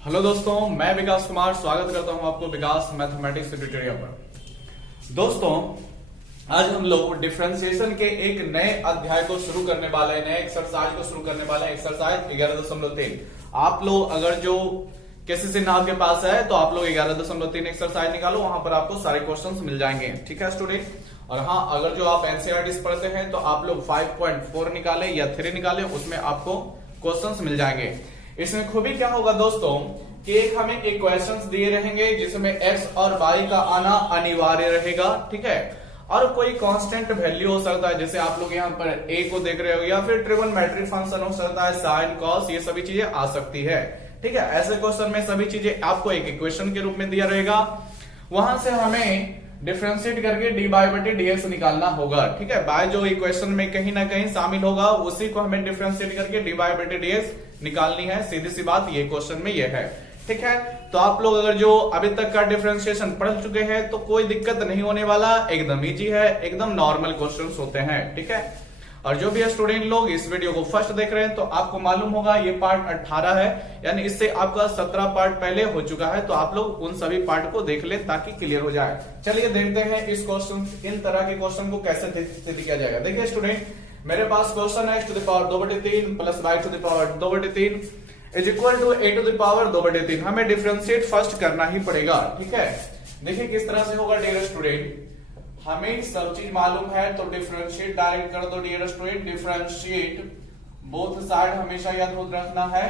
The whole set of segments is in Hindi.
हेलो दोस्तों, मैं विकास कुमार स्वागत करता हूं आपको विकास मैथमेटिक्स ट्यूटोरियल पर। दोस्तों, आज हम लोग डिफरेंशिएशन के एक नए अध्याय को शुरू करने वाले हैं, नए एक्सरसाइज को शुरू करने वाले हैं। एक्सरसाइज 11.3। आप लोग अगर जो केसीसी नाम के पास है तो आप लोग 11.3 एक्सरसाइज निकालो, वहां पर आपको सारे क्वेश्चंस मिल जाएंगे। ठीक है स्टूडेंट। और हाँ, अगर जो आप एनसीईआरटी पढ़ते हैं तो आप लोग 5.4 निकाले या 3 निकाले, उसमें आपको क्वेश्चंस मिल जाएंगे। इसमें खूबी क्या होगा दोस्तों कि एक हमें इक्वेशंस दिए रहेंगे जिसमें x और y का आना अनिवार्य रहेगा। ठीक है। और कोई कांस्टेंट वैल्यू हो सकता है, जैसे आप लोग यहाँ पर a को देख रहे हो, या फिर ट्रिगोनोमेट्रिक फंक्शन हो सकता है, साइन कॉस, ये सभी चीजें आ सकती है। ठीक है। ऐसे क्वेश्चन में सभी चीजें आपको एक इक्वेशन के रूप में दिया रहेगा, वहां से हमें डिफरेंशिएट करके dy बटे dx निकालना होगा। ठीक है। बाय जो इक्वेशन में कहीं ना कहीं शामिल होगा उसी को हमें डिफरेंशिएट करके dy बटे dx निकालनी है। सीधी सी बात ये क्वेश्चन में ये है। ठीक है। तो आप लोग अगर जो अभी तक का डिफरेंशिएशन पढ़ चुके हैं तो कोई दिक्कत नहीं होने वाला, एकदम इजी है, एकदम नॉर्मल क्वेश्चंस होते हैं। ठीक है। और जो भी स्टूडेंट लोग इस वीडियो को फर्स्ट देख रहे हैं तो आपको मालूम होगा ये पार्ट 18 है, यानी इससे आपका 17 पार्ट पहले हो चुका है। तो आप लोग उन सभी पार्ट को देख लें ताकि क्लियर हो जाए। चलिए देखते हैं इस क्वेश्चन, इन तरह के क्वेश्चन को कैसे किया जाएगा। देखिए स्टूडेंट, मेरे पास क्वेश्चन है x to the power 2/3 plus y to the power 2/3 is equal to a to the power 2/3। हमें डिफरेंशिएट फर्स्ट करना ही पड़ेगा। ठीक है। देखिए किस तरह से होगा डियर स्टूडेंट, हमें सब चीज मालूम है तो डिफरेंशिएट डायरेक्ट कर दो dear student. Differentiate both side हमेशा याद रखना है,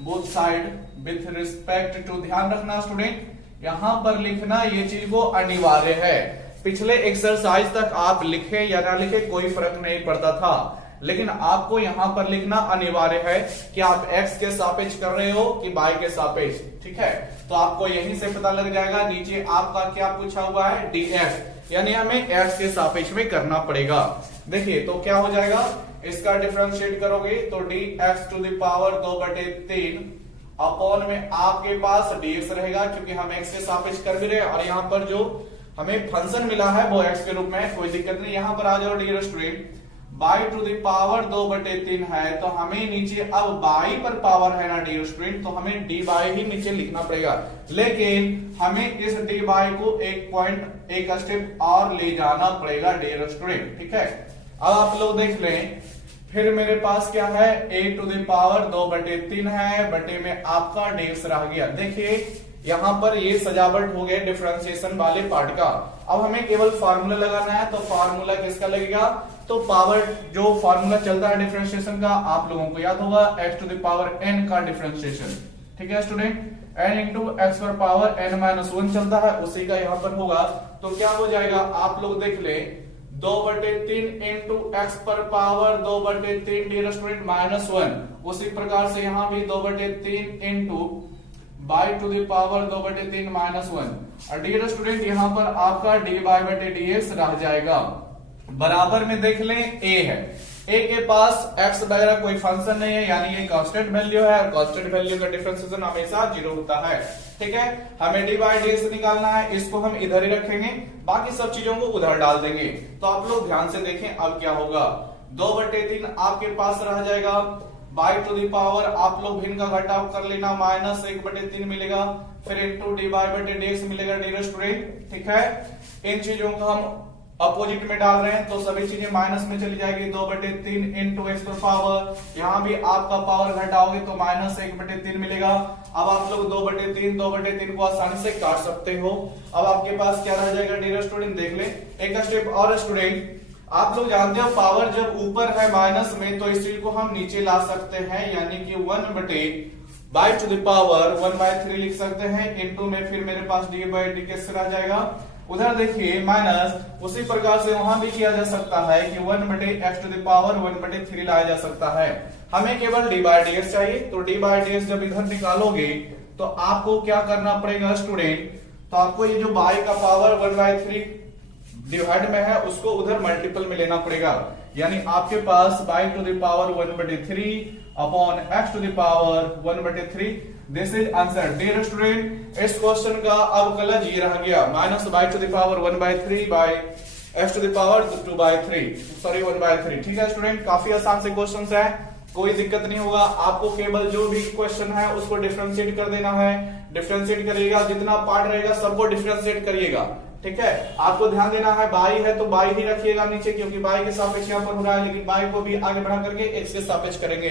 both side with respect to, ध्यान रखना स्टूडेंट, यहां पर लिखना ये चीज को अनिवार्य है। पिछले एक्सरसाइज तक आप लिखे या ना लिखे कोई फर्क नहीं पड़ता था, लेकिन आपको यहां पर लिखना अनिवार्य है कि आप x के सापेक्ष कर रहे हो कि y के सापेक्ष। ठीक है। तो आपको यहीं से पता लग जाएगा। नीचे आपका क्या पूछा हुआ है, dx, यानी हमें x के सापेक्ष में करना पड़ेगा। देखिए तो क्या हो जाएगा, इसका डिफरेंशिएट करोगे तो dx to the power 2/3 upon में आपके पास dx रहेगा, क्योंकि हम x के सापेक्ष कर भी रहे हैं और यहाँ पर जो हमें फंक्शन मिला है वो x के रूप में है, कोई दिक्कत नहीं। यहां पर आ जाओ dear student, y to the power 2/3 है तो हमें नीचे अब y पर पावर है ना डियर स्टूडेंट, तो हमें dy ही नीचे लिखना पड़ेगा। लेकिन हमें इस dy को एक स्टेप और ले जाना पड़ेगा डियर स्टूडेंट। ठीक है। अब आप लोग देख लें, फिर मेरे पास क्या है, a टू द पावर 2/3 है, बटे में आपका dx रह गया। देखिए यहां पर ये सजावट हो गया डिफरेंशिएशन वाले पार्ट का। अब हमें केवल फार्मूला लगाना है, तो फार्मूला किसका लगेगा, तो पावर जो फार्मूला चलता है डिफरेंशिएशन का आप लोगों को याद होगा, x to the power n का डिफरेंशिएशन। ठीक है स्टूडेंट, n इंटू एक्स पर पावर n-1 चलता है, उसी का यहां पर होगा। तो क्या हो जाएगा, आप लोग देख ले, 2/3 इंटू एक्स पर पावर 2/3 डियर स्टूडेंट -1। उसी प्रकार से यहां भी 2/3 into y to the power 2/3 -1। और डियर स्टूडेंट यहां पर आपका dy बटे dx रह जाएगा। बराबर में देख लें a है, a के पास x वगैरह कोई फंक्शन नहीं है, यानी ये कांस्टेंट वैल्यू है, और कांस्टेंट वैल्यू का डिफरेंशिएशन हमेशा 0 होता है। ठीक है। हमें dy dx निकालना है, इसको हम इधर ही रखेंगे, बाकी सब चीजों को उधर डाल देंगे। तो आप लोग ध्यान से देखें अब क्या होगा, 2/3 आपके पास रह जाएगा, y टू दी पावर आप लोग भिन्न का घटाव कर लेना, -1/3 मिलेगा, फिर इंटू dy बटे dx मिलेगा डियर स्टूडेंट। ठीक है। इन चीजों को हम अपोजिट में डाल रहे हैं तो सभी चीजें माइनस में चली जाएगी। 2/3 इंटू एक्स पर पावर, यहां भी आपका पावर घटाओगे तो -1/3 मिलेगा। अब आप लोग 2/3 को आसानी से काट सकते हो। अब आपके पास क्या रह जाएगा डियर स्टूडेंट, देख ले एक स्टेप और स्टूडेंट, आप लोग जानते हो पावर जब ऊपर है माइनस में तो इस चीज को हम नीचे ला सकते हैं, यानी कि 1/y टू द पावर 1/3 लिख सकते हैं, इंटू में फिर मेरे पास dy/dx रह जाएगा। उधर देखिए माइनस, उसी प्रकार से वहां भी किया जा सकता है कि 1/x टू द पावर 1/3 लाया जा सकता है। हमें केवल dy/dx चाहिए, तो dy/dx जब इधर निकालोगे तो आपको क्या करना पड़ेगा स्टूडेंट, तो आपको ये जो y का पावर 1/3 डिवाइड में है उसको उधर मल्टीपल में लेना पड़ेगा, यानी आपके पास y to the power 1/3 upon x to the power 1/3। This is answer dear student. इस क्वेश्चन का अब कलर ये रह गया, -y to the power 1/3 by x to the power 2/3, sorry 1/3। ठीक है स्टूडेंट, काफी आसान से क्वेश्चन है। कोई दिक्कत नहीं होगा। आपको केवल जो भी क्वेश्चन है उसको डिफरेंशिएट कर देना है। डिफरेंशिएट करिएगा, जितना पार्ट रहेगा सबको डिफरेंशिएट करिएगा, ठीक है। आपको ध्यान देना है बाई है तो बाई ही रखिएगा नीचे, क्योंकि बाई के सापेक्ष यहाँ पर हो रहा है, लेकिन बाई को भी आगे बढ़ा करके एक्स के सापेक्ष करेंगे।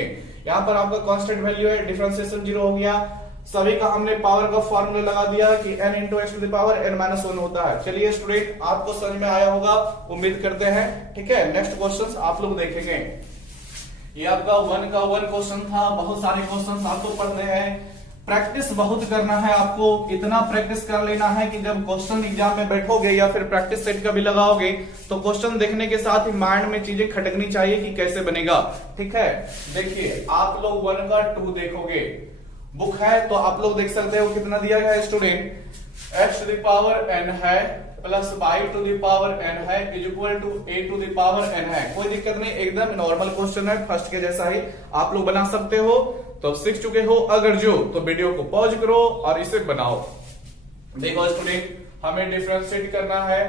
यहाँ पर आपका कांस्टेंट वैल्यू है, डिफरेंशिएशन 0 हो गया। सभी का हमने पावर का फॉर्मूला लगा दिया कि n into x to the power n minus 1 होता है। चलिए स्टूडेंट, आपको समझ में आया होगा, उम्मीद करते हैं, ठीक है। नेक्स्ट क्वेश्चन आप लोग देखेंगे। ये आपका 1 का 1 क्वेश्चन था। बहुत सारे क्वेश्चन आपको पढ़ने हैं, प्रैक्टिस बहुत करना है आपको। इतना प्रैक्टिस कर लेना है कि जब क्वेश्चन एग्जाम में बैठोगे या फिर प्रैक्टिस सेट का भी लगाओगे तो क्वेश्चन देखने के साथ ही माइंड में चीजें खटकनी चाहिए कि कैसे बनेगा, ठीक है। देखिए, आप लोग 1 का 2 देखोगे, बुक है तो आप लोग देख सकते हो कितना दिया गया है student, x to the power n है plus y to the power n है is equal to a to the power n है। कोई दिक्कत नहीं, एकदम नॉर्मल क्वेश्चन है, फर्स्ट के जैसा ही आप लोग बना सकते हो। तो सीख चुके हो अगर जो, तो वीडियो को पॉज करो और इसे बनाओ। देखो स्टूडेंट, हमें डिफरेंशिएट करना है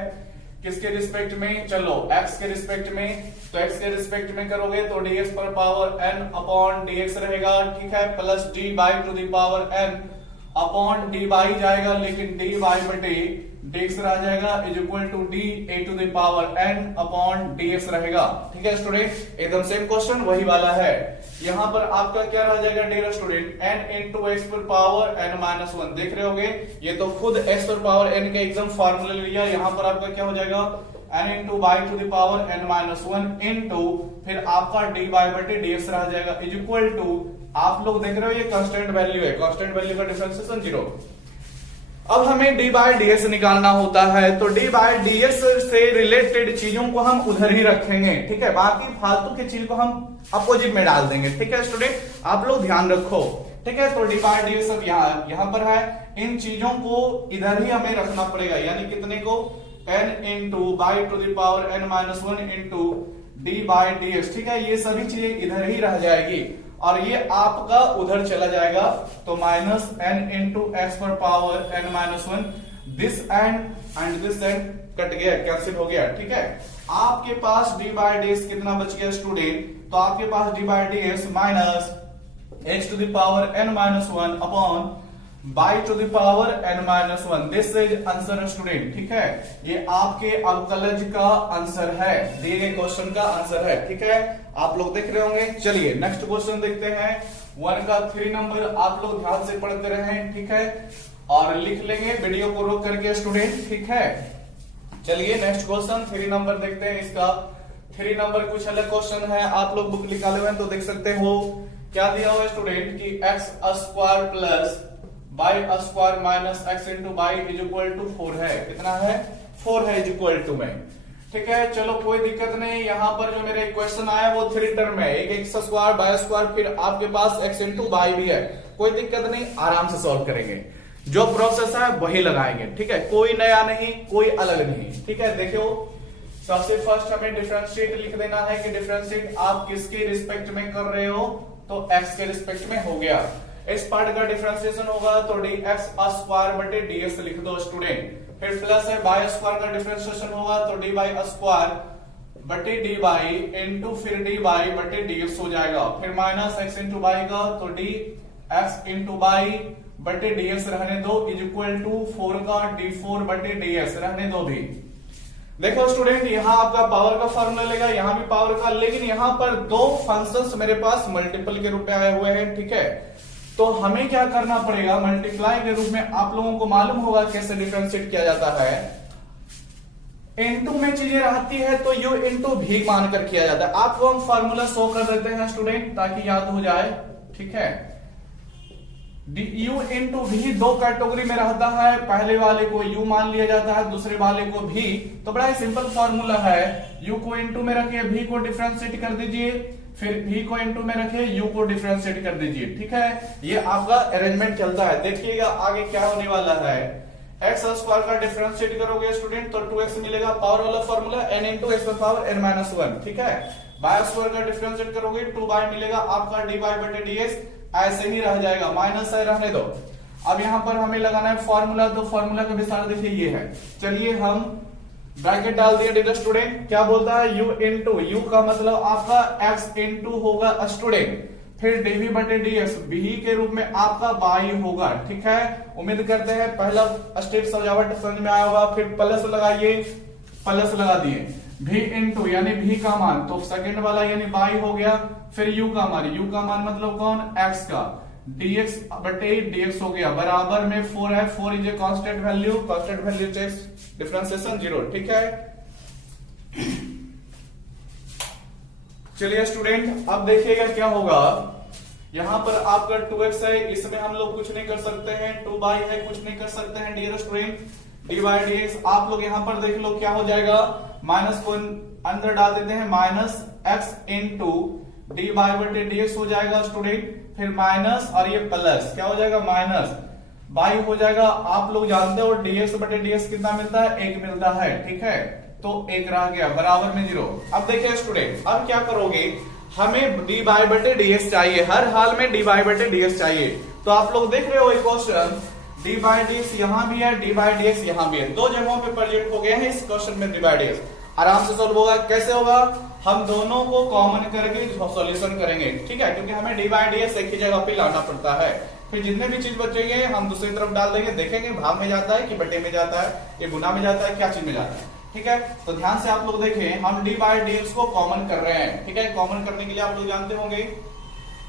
किसके रिस्पेक्ट में, चलो x के रिस्पेक्ट में। तो x के रिस्पेक्ट में करोगे तो dx पर पावर n अपॉन dx रहेगा, ठीक है, plus dy to the power n upon dy जाएगा, लेकिन dy बटे dx रह जाएगा is equal to d a to the power n upon dx रहेगा, ठीक है स्टूडेंट। एकदम सेम क्वेश्चन वही वाला है। यहाँ पर आपका क्या रह जाएगा dear student, n into x पर पावर n माइनस 1। देख रहे होगे, ये तो खुद x पर पावर n का एकदम फॉर्मूला लिया। यहाँ पर आपका क्या हो जाएगा, n into y to the power n minus 1 into फिर आपका dy बटे dx रह जाएगा इज इक्वल टू, आप लोग देख रहे हो ये कांस्टेंट वैल्यू है, कांस्टेंट वैल्यू का डिफरेंशिएशन 0। अब हमें dy बाय dx निकालना होता है, तो dy बाय dx से रिलेटेड चीजों को हम उधर ही रखेंगे, ठीक है। बाकी फालतू की चीज को हम अपोजिट में डाल देंगे, ठीक है स्टूडेंट, आप लोग ध्यान रखो, ठीक है। तो dy बाय dx अब यहाँ पर है, इन चीजों को इधर ही हमें रखना पड़ेगा, यानी कितने को, n into y to the power n minus 1 into D by dx, ठीक है। ये सभी चीजें इधर ही रह जाएगी और ये आपका उधर चला जाएगा, तो माइनस n इंटू एक्स पर power n minus 1, this and this and cut गया, कैंसिल हो गया, ठीक है। आपके पास डी बाई dx कितना बच गया स्टूडेंट, तो आपके पास d by dx minus x to the power n minus 1 upon by to the power n minus 1, this is answer student, ठीक है। ये आपके अवकलज का आंसर है, दिए गए क्वेश्चन का आंसर है, ठीक है। आप लोग देख रहे होंगे। चलिए नेक्स्ट क्वेश्चन देखते हैं। 1 का 3 नंबर आप लोग ध्यान से पढ़ते रहें, ठीक है, और लिख लेंगे वीडियो को रोक करके स्टूडेंट, ठीक है। चलिए नेक्स्ट क्वेश्चन 3 नंबर देखते हैं। इसका 3 नंबर कुछ अलग क्वेश्चन है, आप लोग बुक निकाले हुए हैं तो देख सकते हो। क्या दिया हुआ है स्टूडेंट कि x square plus y square minus x into y is equal to 4 है। कितना है, 4 है इज इक्वल टू में, ठीक है। चलो कोई दिक्कत नहीं, यहाँ पर जो मेरे क्वेश्चन आया वो 3 टर्म है, एक एक्स स्क्वायर बाई स्क्वायर, फिर आपके पास एक्स इंटू बाई भी है। कोई दिक्कत नहीं, आराम से सॉल्व करेंगे, जो प्रोसेस है वही लगाएंगे, ठीक है। कोई नया नहीं, कोई अलग नहीं, ठीक है। देखो सबसे फर्स्ट हमें डिफरेंशिएट लिख देना है कि डिफरेंशिएट आप किसके रिस्पेक्ट में कर रहे हो, तो एक्स के रिस्पेक्ट में हो गया। इस पार्ट का डिफरेंशिएशन होगा तो dx स्क्वायर बटे dx लिख दो स्टूडेंट, फिर प्लस है बाई स्क्वायर का डिफरेंशिएशन होगा तो dy स्क्वायर बटे dy इंटू फिर dy बटे dx हो जाएगा, फिर माइनस x इंटू बाई का तो dx इंटू बाई बटे dx रहने दो इज इक्वल टू 4 का d4 बटे dx रहने दो भी। देखो स्टूडेंट, यहाँ आपका पावर का फॉर्मूला लेगा, यहाँ भी पावर का, लेकिन यहाँ पर 2 फंक्शंस मेरे पास मल्टीपल के रूप में आए हुए हैं, ठीक है। तो हमें क्या करना पड़ेगा, मल्टीप्लाई के रूप में। आप लोगों को मालूम होगा कैसे डिफरेंशिएट किया जाता है, इनटू में चीजें रहती है तो u इंटू भी मानकर किया जाता है। आपको हम फॉर्मूला शो कर देते हैं स्टूडेंट ताकि याद हो जाए, ठीक है। u इंटू भी 2 कैटेगरी में रहता है, पहले वाले को u मान लिया जाता है, दूसरे वाले को भी। तो बड़ा ही सिंपल फॉर्मूला है, u को इंटू में रखिए, v को डिफरेंशिएट कर दीजिए, फिर v को इंटू में रखिए, u को डिफरेंशिएट कर दीजिए, ठीक है। ये आपका अरेंजमेंट चलता है। देखिएगा आगे क्या होने वाला है। एक्स स्क्वायर का डिफरेंशिएट करोगे स्टूडेंट तो 2x मिलेगा, पावर वाला formula n into x power n minus 1, ठीक है। बाय स्क्वायर का डिफरेंशिएट करोगे 2 बाय मिलेगा आपका dy बटे dx, ऐसे ही रह जाएगा, माइनस है रहने दो। अब यहाँ पर हमें लगाना है फॉर्मूला, तो फॉर्मूला का विस्तार देखिए ये है। चलिए हम ब्रैकेट डाल दिए डियर स्टूडेंट, क्या बोलता है u इंटू, u का मतलब आपका x इंटू होगा स्टूडेंट फिर dv बटे dx b के रूप में आपका बाई होगा। ठीक है, उम्मीद करते हैं पहला स्टेप सजावट समझ में आया होगा। फिर प्लस लगाइए, प्लस लगा दिए, v इंटू यानी v का मान, तो सेकंड वाला यानी बाई हो गया। फिर u का मान मतलब कौन, x का, dx बटे dx हो गया, बराबर में 4 है, 4 is a constant value, constant value takes differentiation 0। ठीक है, चलिए स्टूडेंट अब देखिएगा क्या होगा। यहां पर आपका 2x है, इसमें हम लोग कुछ नहीं कर सकते हैं, 2 बाई है, कुछ नहीं कर सकते हैं dear student. D by d x आप लोग यहां पर देख लो क्या हो जाएगा, माइनस को अंदर डाल देते हैं, minus x into D by बटे डी एक्स हो जाएगा स्टूडेंट। फिर माइनस और ये प्लस क्या हो जाएगा, माइनस बाई हो जाएगा। आप लोग जानते हो dx बटे dx कितना मिलता है, 1 मिलता है। ठीक है, तो 1 रह गया, बराबर में 0। अब देखिए स्टूडेंट, अब क्या करोगे, हमें डी बाई बटे dx चाहिए, हर हाल में डी बाई बटे dx चाहिए। तो आप लोग देख रहे हो एक क्वेश्चन, डी बाई dx यहां भी है, डी बाई dx यहां भी है, दो जगहों पे प्रेजेंट हो गए हैं इस क्वेश्चन में डी बाई dx। आराम से सॉल्व होगा, कैसे होगा, हम दोनों को कॉमन करके सॉल्यूशन करेंगे। ठीक है, क्योंकि हमें डी बाई dx एक ही जगह पे लाना पड़ता है। फिर जितने भी चीज बचेंगे हम दूसरी तरफ डाल देंगे, देखेंगे भाग में जाता है कि बटे में जाता है, ये गुना में जाता है, क्या चीज में जाता है। ठीक है, तो ध्यान से आप लोग देखें, हम डी बाई dx को कॉमन कर रहे हैं। ठीक है, कॉमन करने के लिए आप लोग जानते होंगे,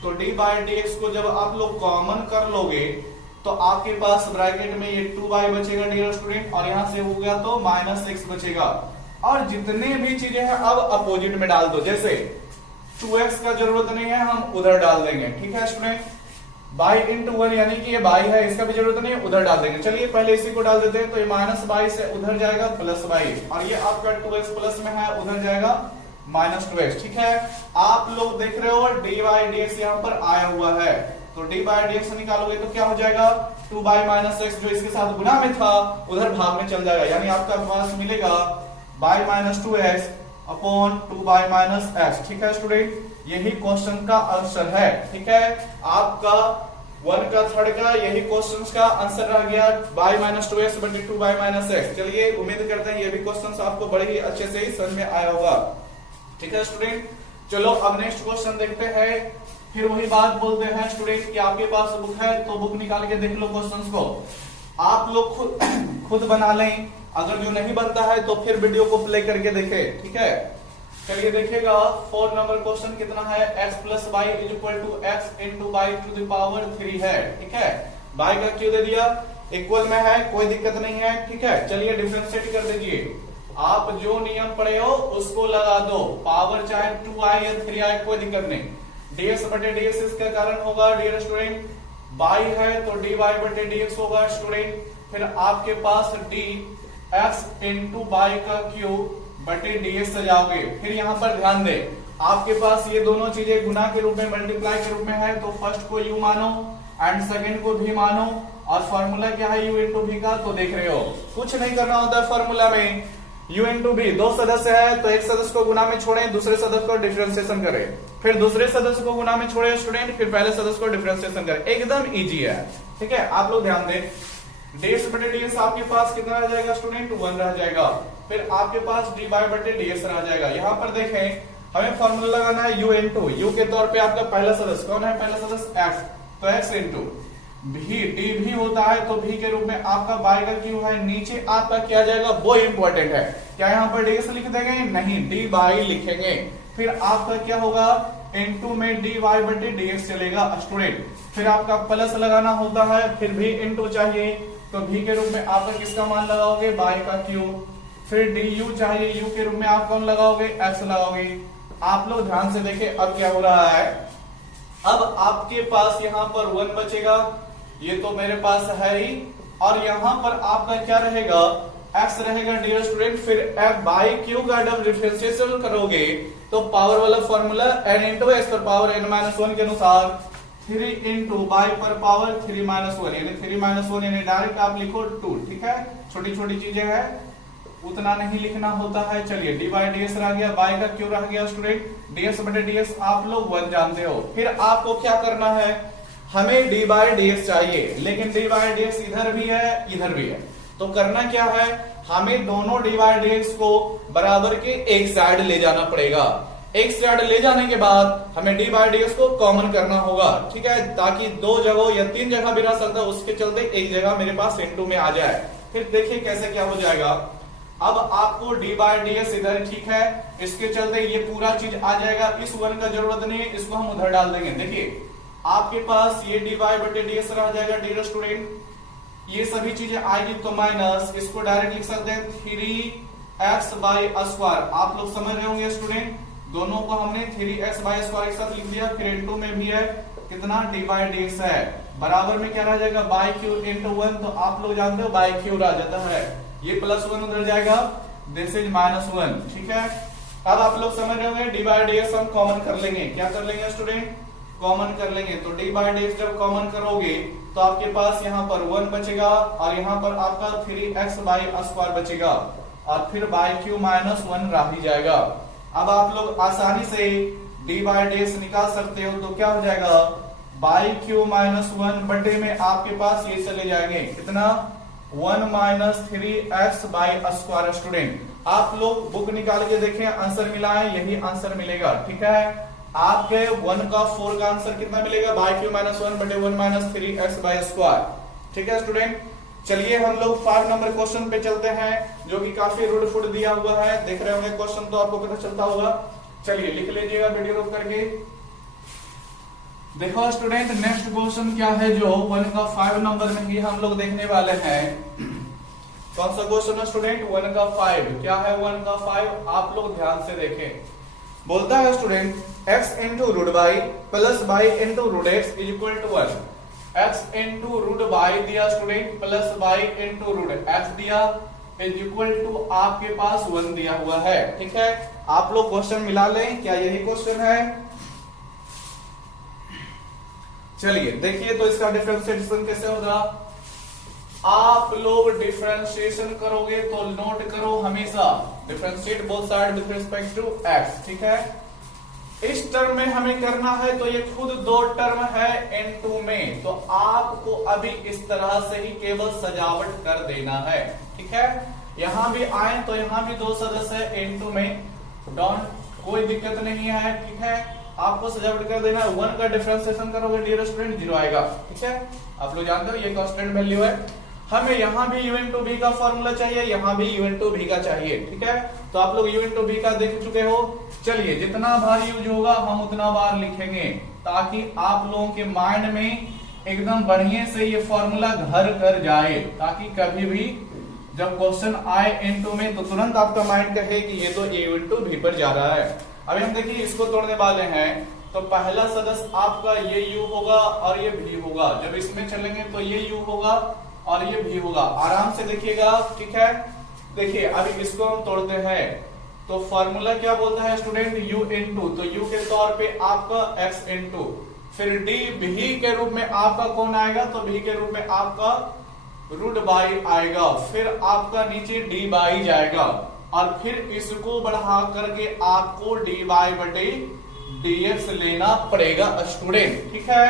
तो डी बाई dx को जब आप लोग कॉमन कर लोगे तो आपके पास ब्रैकेट में ये 2y बचेगा डियर स्टूडेंट, और यहां से हो गया तो माइनस x बचेगा। और जितने भी चीजें हैं अब अपोजिट में डाल दो, जैसे 2x का जरूरत नहीं है, हम उधर डाल देंगे। ठीक है स्टूडेंट, बाई इंटू 1 यानी कि ये बाई है, इसका भी जरूरत नहीं है, उधर डाल देंगे। चलिए पहले इसी को डाल देते हैं, तो ये माइनस बाई से उधर जाएगा प्लस बाई, और ये आपका 2x प्लस में है, उधर जाएगा माइनस 2x। ठीक है, आप लोग देख रहे हो डी बाई डी एक्स यहाँ पर आया हुआ है, तो डी बाई डी एक्स निकालोगे तो क्या हो जाएगा, 2 बाई माइनस एक्स जो इसके साथ गुना में था उधर भाग में चल जाएगा, यानी आपका पास मिलेगा by minus 2x upon 2 by minus x. ठीक है स्टूडेंट, यही क्वेश्चन का आंसर है। ठीक है, आपका 1 का 3rd का यही क्वेश्चन का आंसर रह गया, बाई माइनस 2x बटे 2 बाई माइनस एक्स। चलिए उम्मीद करते हैं ये भी क्वेश्चन आपको बड़े ही अच्छे से ही समझ में आया होगा। ठीक है स्टूडेंट, चलो अब नेक्स्ट क्वेश्चन देखते हैं। फिर वही बात बोलते हैं स्टूडेंट कि आपके पास बुक है तो बुक निकाल के देख लो क्वेश्चंस को, आप लोग खुद बना लें, अगर जो नहीं बनता है तो फिर वीडियो को प्ले करके देखें। ठीक है, चलिए देखिएगा 4 नंबर क्वेश्चन कितना है, x plus y is equal to x into y to the power 3 है। ठीक है, वाई का क्यों दे दिया, इक्वल में है, कोई दिक्कत नहीं है। ठीक है, चलिए डिफरेंशिएट कर दीजिए, आप जो नियम पढ़े हो उसको लगा दो, पावर चाहे 2i या 3i कोई दिक्कत नहीं। dx बटे dx इसका कारण होगा डियर स्टूडेंट, बाई है तो dy बटे dx होगा स्टूडेंट। फिर आपके पास dx इंटू बाई का क्यूब बटे dx सजाओगे। फिर यहाँ पर ध्यान दे, आपके पास ये दोनों चीजें गुना के रूप में, मल्टीप्लाई के रूप में है, तो फर्स्ट को u मानो एंड सेकंड को भी मानो, और फॉर्मूला क्या है u इंटू v का, तो देख रहे हो कुछ नहीं करना होता है फॉर्मूला में, u इंटू v, 2 सदस्य है तो एक सदस्य को गुना में छोड़े, दूसरे सदस्य को डिफरेंशिएशन करें, फिर दूसरे सदस्य को गुना में छोड़े स्टूडेंट, फिर पहले सदस्य को डिफरेंशिएशन करें, एकदम इजी है। ठीक है, आप लोग ध्यान दें, dx बटे dx आपके पास कितना रह जाएगा स्टूडेंट, 1 रह जाएगा। फिर आपके पास dy बटे ds रह जाएगा। यहाँ पर देखें, हमें फॉर्मूला लगाना है u इंटू, u के तौर पे आपका पहला सदस्य कौन है, पहला सदस्य x, तो x इंटू v, d भी होता है तो v के रूप में आपका बाई का क्यू है, नीचे आपका क्या जाएगा वो इंपॉर्टेंट है, क्या यहाँ पर ds लिख देंगे, नहीं dy बाई लिखेंगे। फिर आपका क्या होगा, इंटू में dy बटे dx चलेगा स्टूडेंट। फिर आपका प्लस लगाना होता है, फिर भी इंटू चाहिए तो v के रूप में आपका किसका मान लगाओगे, बाई का क्यूब। फिर du चाहिए, u के रूप में आप कौन लगाओगे, x लगाओगे। आप लोग ध्यान से देखें अब क्या हो रहा है, अब आपके पास यहाँ पर 1 बचेगा, ये तो मेरे पास है ही, और यहाँ पर आपका क्या रहेगा, x रहेगा डियर स्टूडेंट। फिर f बाई क्यू का जब डिफरेंशिएशन करोगे तो पावर वाला फॉर्मूला n इंटू एक्स पर पावर n माइनस 1 के अनुसार 3 इंटू बाई पर पावर 3 माइनस 1, यानी 3 माइनस 1 यानी डायरेक्ट आप लिखो 2। ठीक है, छोटी छोटी चीजें हैं, उतना नहीं लिखना होता है। चलिए डी बाई डी एस रह गया, बाई का क्यू रह गया स्टूडेंट, ds बटे ds आप लोग 1 जानते हो। फिर आपको क्या करना है, हमें डी बाई डी एस चाहिए, लेकिन डी बाई डी एस इधर भी है इधर भी है, तो करना क्या है, हमें दोनों डी बाई डी एक्स को बराबर के एक साइड ले जाना पड़ेगा। एक्स यार्ड ले जाने के बाद हमें डी बाई डी एक्स को कॉमन करना होगा, ठीक है, ताकि दो जगह या तीन जगह भी रह सकता है, उसके चलते एक जगह मेरे पास इनटू में आ जाए। फिर देखिए कैसे क्या हो जाएगा। अब आपको डी बाई डी एक्स इधर, ठीक है, इसके चलते ये पूरा चीज आ जाएगा। इस वन का जरूरत नहीं है, इसको हम उधर डाल देंगे। देखिए आपके पास ये डी बाई बटे डी एक्स रह जाएगा डियर स्टूडेंट, ये सभी चीजें आएगी तो माइनस, इसको डायरेक्ट लिख सकते हैं 3x बाई स्क्वायर। आप लोग समझ रहे होंगे स्टूडेंट, दोनों को हमने 3x बाई स्क्वायर एक साथ लिख दिया। फिर इनटू में भी है कितना, डी बाई डी एक्स है, बराबर में क्या रह जाएगा, बाई क्यू इंटू 1। तो आप लोग जानते हो बाई क्यू रह जाता है, ये +1 उधर जाएगा, दिस इज -1, ठीक है। अब आप लोग समझ रहे होंगे डी बाई डी एक्स हम कॉमन कर लेंगे। क्या कर लेंगे स्टूडेंट, कॉमन कर लेंगे। तो डी बाई डी एक्स जब कॉमन करोगे तो आपके पास यहाँ पर 1 बचेगा और यहाँ पर आपका 3x बाई स्क्वायर बचेगा और फिर बाई क्यू -1 रह ही जाएगा। अब आप लोग आसानी से डी बाई डी एक्स निकाल सकते हो, तो क्या हो जाएगा, बाई क्यू -1 बटे में आपके पास ये चले जाएंगे कितना, 1 - 3x बाई स्क्वायर। स्टूडेंट आप लोग बुक निकाल के देखें, आंसर मिला है, यही आंसर मिलेगा, ठीक है। आपके 1 का 4 का आंसर कितना मिलेगा, बाई क्यू -1 बटे 1 - 3x बाई स्क्वायर, ठीक है स्टूडेंट। चलिए हम लोग 5 नंबर क्वेश्चन पे चलते हैं, जो कि काफी रूड फुड दिया हुआ है। देख रहे होंगे क्वेश्चन तो आपको पता चलता होगा। चलिए लिख लीजिएगा वीडियो रोक करके। देखो स्टूडेंट नेक्स्ट क्वेश्चन क्या है, जो 1 का 5 नंबर में ही हम लोग देखने वाले हैं। कौन सा क्वेश्चन है स्टूडेंट, 1 का 5। क्या है 1 का 5, आप लोग ध्यान से देखें। बोलता है student x into root by plus by into root x is equal to 1। x into root by दिया student, plus by into root x दिया, इज इक्वल टू आपके पास 1 दिया हुआ है, ठीक है। आप लोग क्वेश्चन मिला लें, क्या यही क्वेश्चन है। चलिए देखिए तो इसका डिफरेंशिएशन कैसे होगा। आप लोग डिफरेंशिएशन करोगे तो नोट करो हमेशा differentiate both side with respect to x, ठीक है। इस टर्म में हमें करना है, तो ये खुद दो टर्म है n2 में, तो आपको अभी इस तरह से ही केवल सजावट कर देना है, ठीक है। यहां भी आए तो यहां भी 2 सदस्य है n2 में, डॉट, कोई दिक्कत नहीं है, ठीक है। आपको सजावट कर देना है। 1 का डिफरेंशिएशन करोगे डियर स्टूडेंट 0 आएगा, ठीक है। आप लोग जानते हो ये कांस्टेंट वैल्यू है। हमें यहाँ भी u इंटू v का फॉर्मूला चाहिए, यहाँ भी u इंटू v का चाहिए, ठीक है। तो आप लोग u इंटू v का देख चुके हो। चलिए जितना बार यूज होगा हम उतना बार लिखेंगे, ताकि आप लोगों के माइंड में एकदम बढ़िया से ये फॉर्मूला घर कर जाए, ताकि कभी भी जब क्वेश्चन आए n2 में तो तुरंत आपका माइंड कहे कि ये तो u इंटू v पर जा रहा है। अभी हम देखिए इसको तोड़ने वाले हैं, तो पहला सदस्य आपका ये u होगा और ये v होगा। जब इसमें चलेंगे तो ये u होगा और ये भी होगा, आराम से देखिएगा, ठीक है। देखिए अभी इसको हम तोड़ते हैं, तो फॉर्मूला क्या बोलता है स्टूडेंट, u इंटू, तो u के तौर पे आपका x इंटू, फिर d भी के रूप में आपका कौन आएगा, तो v के रूप में आपका रूट बाई आएगा, फिर आपका नीचे d बाई जाएगा और फिर इसको बढ़ा करके आपको d बाई बटे dx लेना पड़ेगा स्टूडेंट, ठीक है।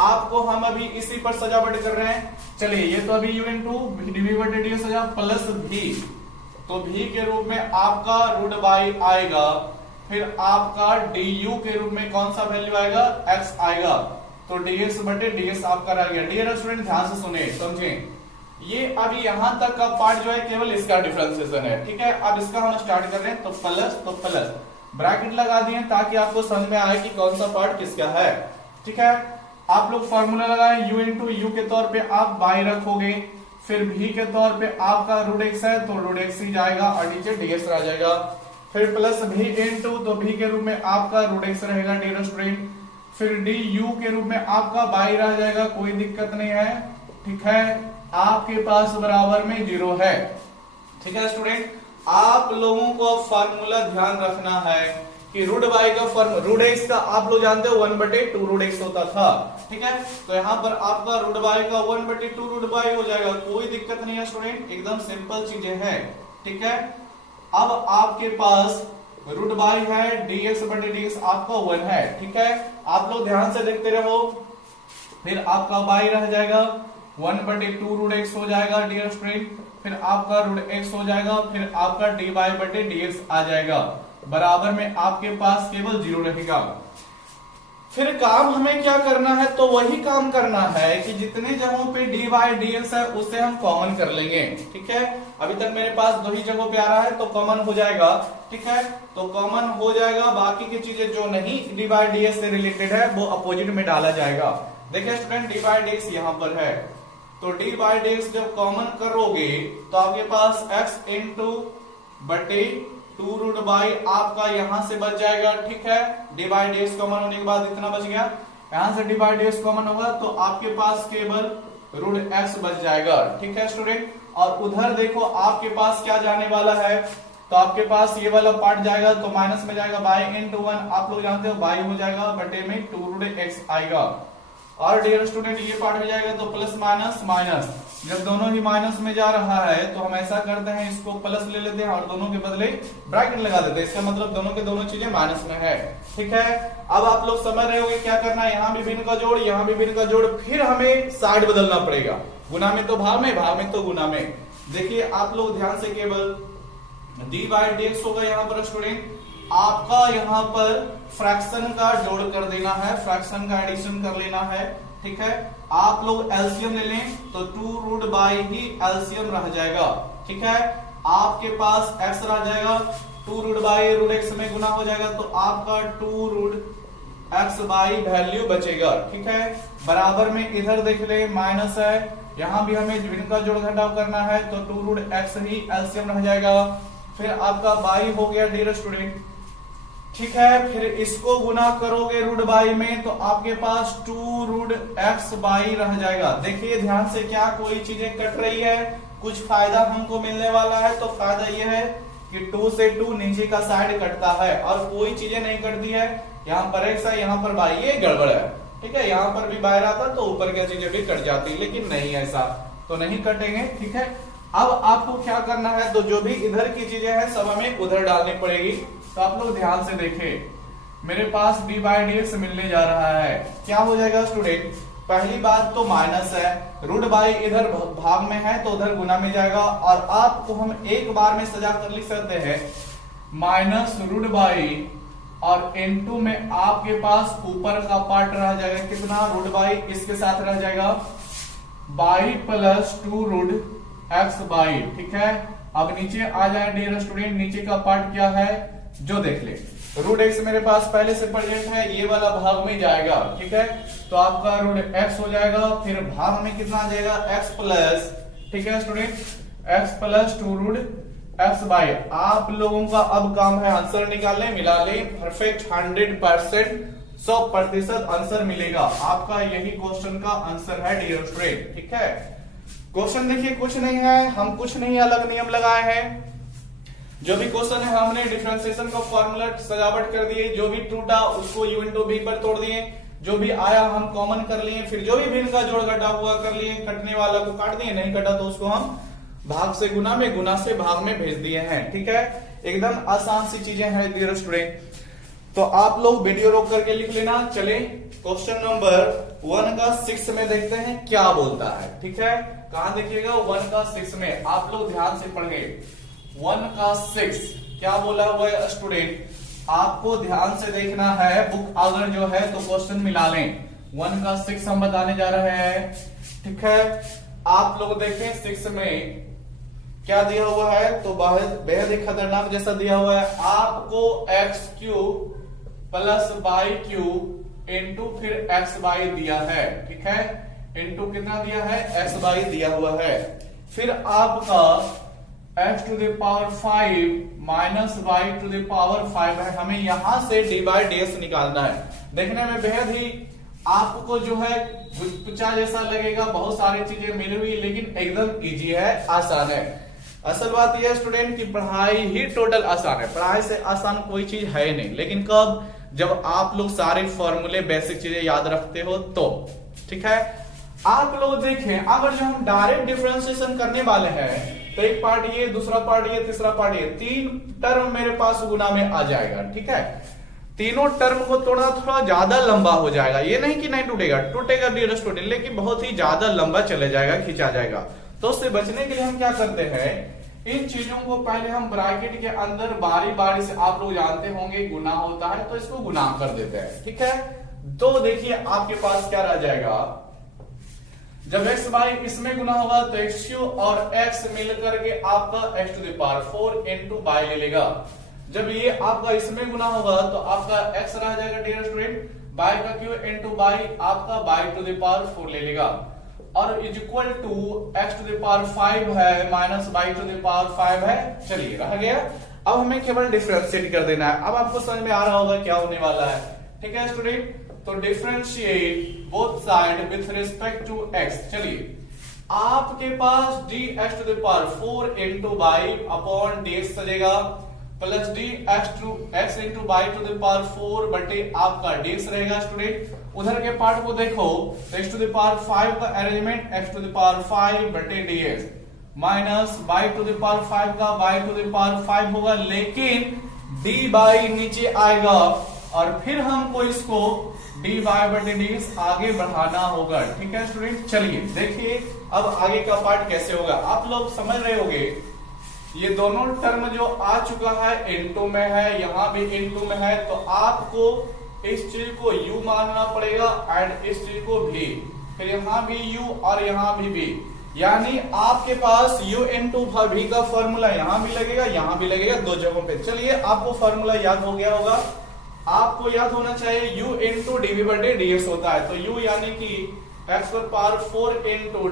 आपको हम अभी इसी पर सजावट कर रहे हैं। चलिए ये तो अभी u इंटू डी बटे डी सजा प्लस भी, तो v के रूप में आपका रूट बाई आएगा, फिर आपका du के रूप में कौन सा वैल्यू आएगा, x आएगा, तो dx बटे dx आपका रह गया। डियर स्टूडेंट ध्यान से सुने समझें, ये अभी यहां तक का पार्ट जो है केवल इसका डिफरेंशिएशन है, ठीक है। अब इसका हम स्टार्ट कर रहे हैं, तो प्लस ब्रैकेट लगा दिए ताकि आपको समझ में आए कि कौन सा पार्ट किसका है, ठीक है। आप लोग फॉर्मूला लगाए, u इंटू यू के तौर पे आप बाई रखोगे, फिर v के तौर पे आपका रूट x है तो रूट x ही जाएगा और नीचे dx रह जाएगा, फिर प्लस v इंटू, तो v के रूप में आपका रूट x रहेगा डियर स्टूडेंट, फिर du के रूप में आपका बाई रह जाएगा, कोई दिक्कत नहीं है, ठीक है। आपके पास बराबर में 0 है, ठीक है स्टूडेंट। आप लोगों को फॉर्मूला ध्यान रखना है कि रूट बाई का फॉर्मूला, रूट एक्स का आप लोग जानते हो 1/2 रूट एक्स होता था, ठीक है। तो यहाँ पर आपका रूट बाई का 1/2 रूट बाई हो जाएगा, कोई दिक्कत नहीं है स्टूडेंट, एकदम सिंपल चीजें हैं, ठीक है। अब आपके पास रूट बाई है, dx बटे dx आपका 1 है, ठीक है। आप लोग ध्यान से देखते रहो, फिर आपका बाई रह जाएगा 1/2 रूट एक्स हो जाएगा डियर स्टूडेंट, फिर आपका रूट एक्स हो जाएगा, फिर आपका dy बटे dx आ जाएगा। बराबर में आपके पास केवल 0 रहेगा। फिर काम हमें क्या करना है, तो वही काम करना है कि जितने जगहों पे डी बाई डी एक्स है उसे हम कॉमन कर लेंगे। ठीक है, अभी तक मेरे पास 2 ही जगहों पे आ रहा है तो कॉमन हो जाएगा। ठीक है, तो कॉमन हो जाएगा, बाकी की चीजें जो नहीं डी बाई डी एक्स से रिलेटेड है वो अपोजिट में डाला जाएगा। देखिए student, d by d x यहां पर है, तो डी बाई डी एक्स जब कॉमन करोगे तो आपके पास एक्स इंटू बटे 2 रूट बाई आपका यहां से बच जाएगा। ठीक है, D by d x common होने के बाद इतना बच गया, यहां से D by d x common होगा तो आपके पास केवल रूट एक्स बच जाएगा। ठीक है स्टूडेंट, और उधर देखो आपके पास क्या जाने वाला है, तो आपके पास ये वाला पार्ट जाएगा तो माइनस में जाएगा, बाई इंटू 1 आप लोग जानते हो बाई हो जाएगा, बटे में 2 रूट एक्स आएगा। और डियर स्टूडेंट ये पार्ट में जाएगा तो प्लस माइनस माइनस, जब दोनों ही माइनस में जा रहा है तो हम ऐसा करते हैं इसको प्लस ले लेते हैं और दोनों के बदले ब्रैकेट लगा देते हैं, इसका मतलब दोनों के दोनों चीजें माइनस में है। ठीक है, अब आप लोग समझ रहे होंगे क्या करना है, यहाँ भी भिन्न का जोड़, यहाँ भी भिन्न का जोड़, फिर हमें साइड बदलना पड़ेगा, गुना में तो भाग में तो गुना में। देखिए आप लोग ध्यान से, केवल डी बाई डी एक्स होगा यहाँ पर स्टूडेंट, आपका यहाँ पर फ्रैक्शन का जोड़ कर देना है, फ्रैक्शन का एडिशन कर लेना है। ठीक है, आप लोग एलसीएम ले लें तो 2 रूट बाई ही एलसीएम रह जाएगा। ठीक है, आपके पास एक्स रह जाएगा, 2 रूट बाई रूट एक्स में गुना हो जाएगा तो आपका 2 रूट एक्स बाई वैल्यू बचेगा। ठीक है, बराबर में इधर देख ले माइनस है, यहां भी हमें भिन्न का जोड़ घटाव करना है तो 2 रूट एक्स ही एलसीएम रह जाएगा। फिर आपका बाई हो गया डियर स्टूडेंट। ठीक है, फिर इसको गुना करोगे रूट बाई में तो आपके पास 2 रूट एक्स बाई रह जाएगा। देखिए ध्यान से, क्या कोई चीजें कट रही है, कुछ फायदा हमको मिलने वाला है, तो फायदा यह है कि 2 से 2 नीचे का साइड कटता है और कोई चीजें नहीं कटती है, यहाँ पर एक्स है, यहाँ पर बाई, ये गड़बड़ है। ठीक है, यहाँ पर भी बाई आता तो ऊपर की चीजें भी कट जाती, लेकिन नहीं, ऐसा तो नहीं कटेंगे। ठीक है, अब आपको क्या करना है, तो जो भी इधर की चीजें हैं सब हमें उधर डालनी पड़ेगी। तो आप लोग ध्यान से देखें, मेरे पास डी बाई डी एक्स मिलने जा रहा है, क्या हो जाएगा स्टूडेंट, पहली बात तो माइनस है, रूट बाई इधर भाग में है तो उधर गुना में जाएगा, और आपको हम एक बार में सजा कर लिख सकते हैं माइनस रूट बाई और इनटू में आपके पास ऊपर का पार्ट रह जाएगा कितना, रूट बाई इसके साथ रह जाएगा y plus 2 root x y. ठीक है, अब नीचे आ जाए डियर स्टूडेंट, नीचे का पार्ट क्या है जो देख ले, रूट एक्स मेरे पास पहले से प्रेजेंट है, ये वाला भाग में जाएगा। ठीक है, तो आपका रूट एक्स हो जाएगा, फिर भाग में कितना आ जाएगा एक्स प्लस, ठीक है student, x plus 2 root x y. आप लोगों का अब काम है आंसर निकालने, मिला ले, परफेक्ट 100% 100% आंसर मिलेगा आपका, यही क्वेश्चन का आंसर है डियर स्टूडेंट। ठीक है, क्वेश्चन देखिए कुछ नहीं है, हम कुछ नहीं अलग नियम लगाए हैं, जो भी क्वेश्चन है हमने डिफरेंशिएशन का फॉर्मूला सजावट कर दिए, जो भी टूटा उसको u इंटू बी पर तोड़ दिए, जो भी आया हम कॉमन कर लिए, फिर जो भी भिन्न का जोड़ घटा हुआ कर लिए, कटने वाला को काट दिए, नहीं कटा तो उसको हम भाग से गुना में, गुना से भाग में भेज दिए हैं। ठीक है, एकदम आसान सी चीजें हैं डियर स्टूडेंट, तो आप लोग वीडियो रोक करके लिख लेना। चले क्वेश्चन नंबर 1 का 6 में देखते हैं क्या बोलता है। ठीक है, कहां देखिएगा 1 का 6 में, आप लोग ध्यान से पढ़े। 1 का 6 क्या बोला हुआ है स्टूडेंट, आपको ध्यान से देखना है, बुक अगर जो है तो क्वेश्चन मिला लें। 1 का 6 हम बताने जा रहे हैं। ठीक है, आप लोग देखें 6 में क्या दिया हुआ है, तो बेहद ही खतरनाक जैसा दिया हुआ है, आपको x cube plus by cube into फिर एक्स बाई दिया है। ठीक है, इंटू कितना दिया है, एक्स बाई दिया हुआ है, फिर आपका x to the power 5 minus y to the power 5 है, हमें यहां से डी बाई डी एक्स निकालना है। देखने में बेहद ही आपको जो है पुचा जैसा लगेगा, बहुत सारी चीजें मिली हुई, लेकिन एकदम इजी है, आसान है। असल बात यह है स्टूडेंट की पढ़ाई ही टोटल आसान है, पढ़ाई से आसान कोई चीज है नहीं, लेकिन कब, जब आप लोग सारे फॉर्मूले बेसिक चीजें याद रखते हो तो। ठीक है, आप लोग देखें, अगर जो हम डायरेक्ट डिफरेंशिएशन करने वाले हैं तो एक पार्ट ये, दूसरा पार्ट ये, तीसरा पार्ट ये, 3 टर्म मेरे पास गुना में आ जाएगा। ठीक है, तीनों टर्म को तोड़ना थोड़ा ज्यादा लंबा हो जाएगा, ये नहीं कि नहीं टूटेगा, टूटेगा डियर स्टूडेंट, लेकिन बहुत ही ज्यादा लंबा चले जाएगा, खींचा जाएगा। तो उससे बचने के लिए हम क्या करते हैं, इन चीजों को पहले हम ब्रैकेट के अंदर बारी बारी से, आप लोग जानते होंगे गुना होता है तो इसको गुना कर देते हैं, ठीक है। तो देखिए आपके पास क्या रह जाएगा, जब x y इसमें गुना होगा तो x और x मिलकर के आपका x to the power 4 into y ले लेगा। जब ये आपका इसमें गुना होगा तो आपका x रह जाएगा डियर स्टूडेंट, बाई का क्यू इंटू बाई आपका बाई टू द पावर 4 ले लेगा, और is equal to x to the power 5 है minus y to the power 5 है। चलिए रह गया। अब हमें केवल डिफरेंशिएट कर देना है। अब आपको समझ में आ रहा होगा क्या होने वाला है, ठीक है स्टूडेंट। तो differentiate both side with respect to x। चलिए आपके पास dx to the power 4 into y upon dx चलेगा, plus dx into y to the power 4 बटे आपका dx रहेगा स्टूडेंट। उधर के पार्ट को देखो, x टू द पावर 5 का arrangement x to the power 5 बटे dx minus y to the power 5 का बाई टू द पावर 5 होगा, लेकिन d बाई नीचे आएगा और फिर हमको इसको dy बटे dx आगे बढ़ाना होगा, ठीक है स्टूडेंट। चलिए देखिए अब आगे का पार्ट कैसे होगा, आप लोग समझ रहे होंगे। ये दोनों टर्म जो आ चुका है इनटू में है, यहां भी इनटू में है, तो आपको इस चीज को u मानना पड़ेगा एंड इस चीज को भी, फिर यहां भी u और यहां भी v, यानी आपके पास u इंटू v का फॉर्मूला यहां भी लगेगा यहां भी लगेगा, दो जगहों पे। चलिए आपको फॉर्मूला याद हो गया होगा, आपको याद होना चाहिए u इंटू डीवी बटे dx होता है, तो u यानी कि x पर पावर 4 इंटू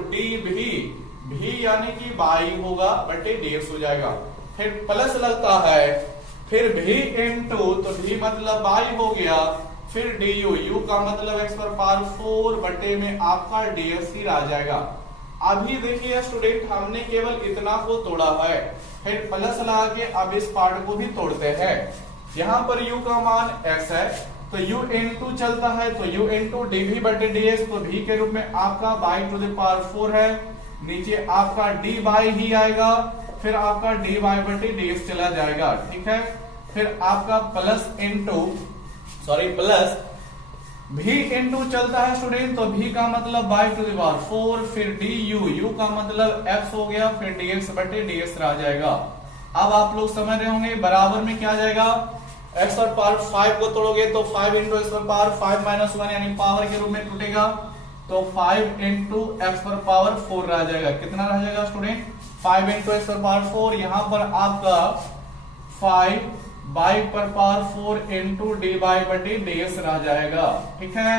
v यानी कि बाई होगा बटे dx हो जाएगा, फिर प्लस लगता है, फिर v इंटू, तो v मतलब बाई हो गया, फिर du, u का मतलब x पर पावर 4 बटे में आपका dx ही रह जाएगा। अभी देखिए स्टूडेंट हमने केवल इतना को तोड़ा है, फिर प्लस लगा के अब इस पार्ट को भी तोड़ते हैं। यहां पर u का मान x है तो u इंटू चलता है, तो u इंटू dv बटे dx, तो v के रूप में आपका बाई टू द पावर 4 है, नीचे आपका d बाई ही आएगा, फिर आपका dy बटे dx चला जाएगा, ठीक है। फिर आपका plus into plus v into चलता है स्टूडेंट, तो v का मतलब बाई टू द पावर 4, फिर du, u का मतलब x हो गया, फिर dx बटे dx रह जाएगा। अब आप लोग समझ रहे होंगे बराबर में क्या जाएगा, x पर पावर 5 को तोड़ोगे तो 5 इंटू x पर पावर 5 माइनस 1 यानी पावर के रूप में टूटेगा, तो 5 इंटू x पर पावर 4 रह जाएगा। कितना रह जाएगा स्टूडेंट, 5 इंटू x पर पावर 4, यहां पर आपका 5 बाई पर पावर 4 इंटू dy बटे dx रह जाएगा, ठीक है।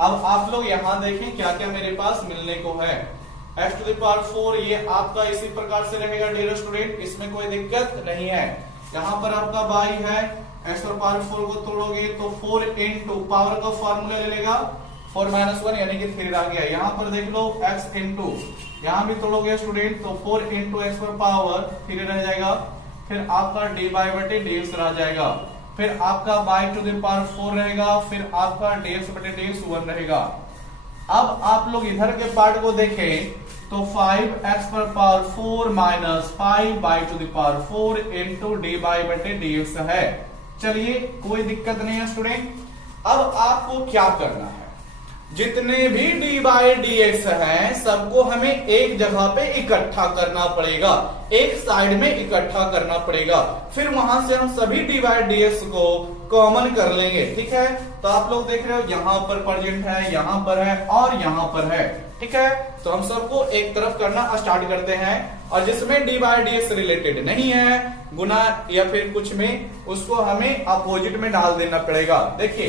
अब आप लोग यहां देखें क्या क्या मेरे पास मिलने को है, x टू द पावर 4 ये आपका इसी प्रकार से रहेगा डियर स्टूडेंट, इसमें कोई दिक्कत नहीं है। यहाँ पर आपका बाई है, x पर पावर 4 को तोड़ोगे तो 4 इंटू पावर का फॉर्मूला ले लेगा 4 माइनस 1 यानी कि 3 रह गया। यहाँ पर देख लो x इंटू, यहाँ भी तोड़ोगे स्टूडेंट तो 4 इंटू x पर पावर 3 रह जाएगा, फिर आपका dy बटे dx रह जाएगा, फिर आपका बाई टू द पावर 4 रहेगा, फिर आपका dx बटे dx 1 रहेगा। अब आप लोग इधर के पार्ट को देखें तो 5x पर power 4 minus 5 by to the power 4 into dy बटे dx है। चलिए कोई दिक्कत नहीं है स्टूडेंट। अब आपको क्या करना है, जितने भी dy बाई dx हैं सबको हमें एक जगह पे इकट्ठा करना पड़ेगा, एक साइड में इकट्ठा करना पड़ेगा, फिर वहां से हम सभी dy बाई dx को कॉमन कर लेंगे, ठीक है। तो आप लोग देख रहे हो यहाँ पर प्रेजेंट है, यहाँ पर है और यहाँ पर है, ठीक है। तो हम सबको एक तरफ करना स्टार्ट करते हैं, और जिसमें dy बाई dx रिलेटेड नहीं है गुना या फिर कुछ में, उसको हमें अपोजिट में डाल देना पड़ेगा। देखिए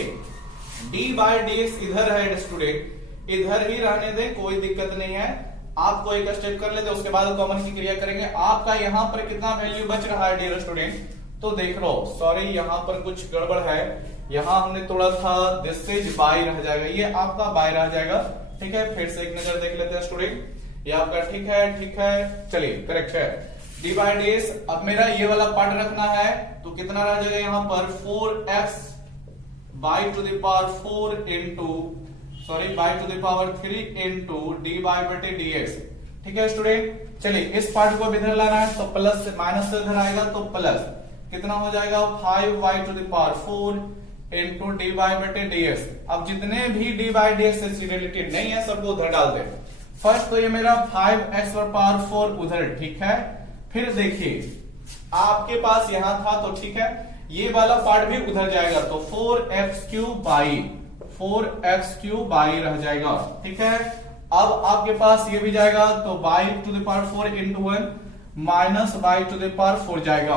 dy बाई dx इधर है स्टूडेंट, इधर ही रहने दें, कोई दिक्कत नहीं है। आपको एक स्टेप कर लेते, उसके बाद कॉमन की क्रिया करेंगे। आपका यहाँ पर कितना वैल्यू बच रहा है डियर स्टूडेंट, तो देख लो, सॉरी यहाँ पर कुछ गड़बड़ है, यहाँ हमने तोड़ा था, दिस इज बाई रह जाएगा, ये आपका बाई रह जाएगा, ठीक है। फिर से एक नजर देख लेते हैं स्टूडेंट, ये आपका ठीक है, चलिए करेक्ट है dy बाई dx। अब मेरा ये वाला पार्ट रखना है, तो कितना रह जाएगा यहाँ पर 4x by to the power 4 into y to the power 3 into dy बटे dx, ठीक है स्टूडेंट। चलिए इस पार्ट को इधर लाना है, तो प्लस से माइनस से इधर आएगा, तो प्लस कितना हो जाएगा 5y to the power 4 into dy बटे dx। अब जितने भी dy बाई dx से रिलेटेड नहीं है सबको उधर डाल दे। फर्स्ट तो ये मेरा 5x पर पावर 4 उधर, ठीक है। फिर देखिए आपके पास यहां था तो ठीक है, ये वाला पार्ट भी उधर जाएगा तो 4x³ रह जाएगा। ठीक है, अब आपके पास ये भी जाएगा तो y⁴ इंटू 1 माइनस y⁴ जाएगा।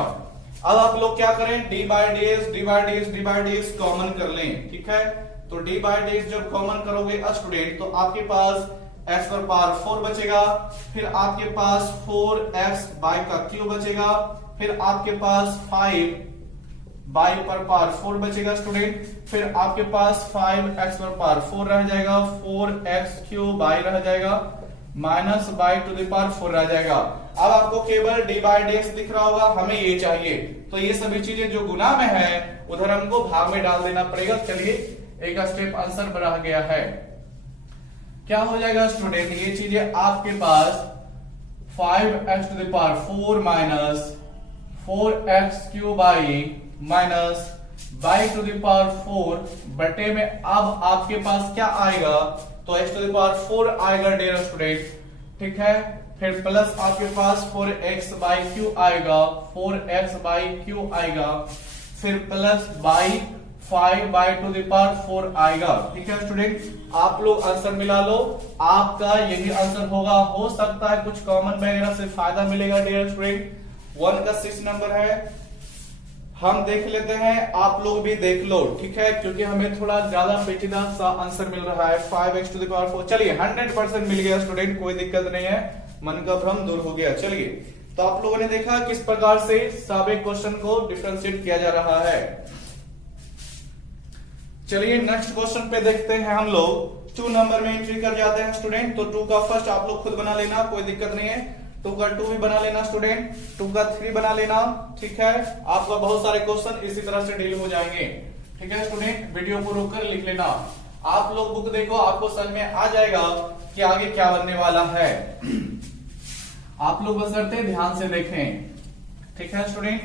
अब आप लोग क्या करें, d/dx कॉमन कर लें। ठीक है, तो d/dx जब कॉमन करोगे स्टूडेंट तो आपके पास x⁴ बचेगा, फिर आपके पास 4x/³ बचेगा, फिर आपके पास 5y/4 बचेगा स्टूडेंट, फिर आपके पास 5x/4 रह जाएगा, 4x³ रह जाएगा, माइनस y⁴ रह जाएगा। अब आपको केवल d/dx दिख रहा होगा, हमें ये चाहिए, तो ये सभी चीजें जो गुना में है उधर हमको भाग में डाल देना पड़ेगा। चलिए एक स्टेप आंसर बना गया है। क्या हो जाएगा स्टूडेंट, ये चीजें आपके पास 5x⁴ minus 4x³ minus y⁴ बटे में अब आपके पास क्या आएगा, तो x⁴ आएगा डियर स्टूडेंट। ठीक है, फिर प्लस आपके पास 4x/3 आएगा, 4x/3 आएगा, फिर प्लस बाई 5/4 आएगा। ठीक है स्टूडेंट, आप लोग आंसर मिला लो, आपका यही आंसर होगा। हो सकता है कुछ कॉमन वगैरह से फायदा मिलेगा डियर स्टूडेंट। 1 का 6 नंबर है, हम देख लेते हैं, आप लोग भी देख लो। ठीक है, क्योंकि हमें थोड़ा ज्यादा पेचीदा सा आंसर मिल रहा है 5x⁴। चलिए 100% मिल गया स्टूडेंट, कोई दिक्कत नहीं है, मन का भ्रम दूर हो गया। चलिए, तो आप लोगों ने देखा किस प्रकार से साबिक क्वेश्चन को डिफरेंशिएट किया जा रहा है। चलिए नेक्स्ट क्वेश्चन पे देखते हैं हम लोग। 2 नंबर में एंट्री कर जाते हैं स्टूडेंट। तो 2 का फर्स्ट आप लोग खुद बना लेना, कोई दिक्कत नहीं है। 2 का 2 भी बना लेना स्टूडेंट, 2 का 3 बना लेना। ठीक है, आपका बहुत सारे क्वेश्चन इसी तरह से डील हो जाएंगे। ठीक है स्टूडेंट, वीडियो को रोककर लिख लेना। आप लोग बुक देखो, आपको समझ में आ जाएगा कि आगे क्या बनने वाला है। आप लोग बशर्ते ध्यान से देखें। ठीक है स्टूडेंट,